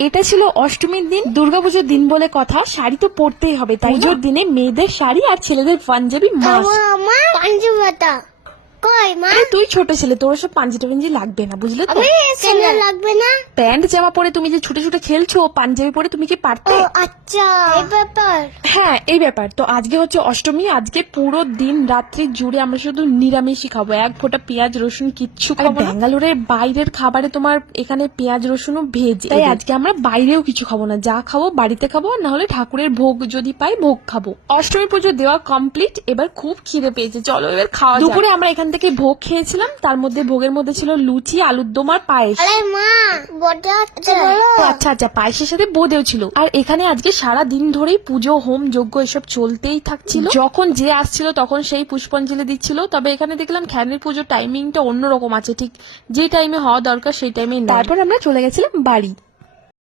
এটা ছিল অষ্টমীর দিন, দুর্গাপুজোর দিন বলে কথা। শাড়ি তো পরতেই হবে, তাই পুজোর দিনে মেয়েদের শাড়ি আর ছেলেদের পাঞ্জাবি মাস্ট। পাঞ্জাবিটা কই মা? তুই ছোট ছেলে, তোর সব পাঞ্জাবি পাঞ্জি লাগবে না, বুঝলে তো? কেন লাগবে না? প্যান্ট জামা পরে তুমি যে ছুটে ছুটে খেলছো, পাঞ্জাবি পরে তুমি কি পারতে? আচ্ছা, এই ব্যাপার। হ্যাঁ, এই ব্যাপার। তো আজকে হচ্ছে অষ্টমী। আজকে পুরো দিন রাত্রি জুড়ে আমরা শুধু নিরামিষই খাবো, এক ফোঁটা পেঁয়াজ রসুন কিচ্ছু খাবো না। ব্যাঙ্গালোরের বাইরের খাবারে তোমার এখানে পেঁয়াজ রসুনও ভেজে, তাই আজকে আমরা বাইরেও কিছু খাবো না। যা খাবো বাড়িতে খাবো, না হলে ঠাকুরের ভোগ যদি পাই ভোগ খাবো। অষ্টমী পুজো দেওয়া কমপ্লিট, এবার খুব খিদে পেয়েছে, চলো এবার খাওয়া যাক। দুপুরে আমরা এখান থেকে ভোগ খেয়েছিলাম, তার মধ্যে ভোগের মধ্যে ছিল লুচি, আলুর দম আর পায়েস। আরে মা, বড় আচ্ছা আচ্ছা, পায়েসের সাথে বোঁদেও ছিল। আর এখানে আজকে সারা দিন ধরেই পুজো, হোম, যজ্ঞ এসব চলতেই থাকছিল। যখন যে আসছিল তখন সেই পুষ্পাঞ্জলি দিচ্ছিল। তবে এখানে দেখলাম খ্যানের পুজোর টাইমিংটা অন্যরকম আছে, ঠিক যে টাইমে হওয়া দরকার সেই টাইমে। তারপর আমরা চলে গেছিলাম বাড়ি।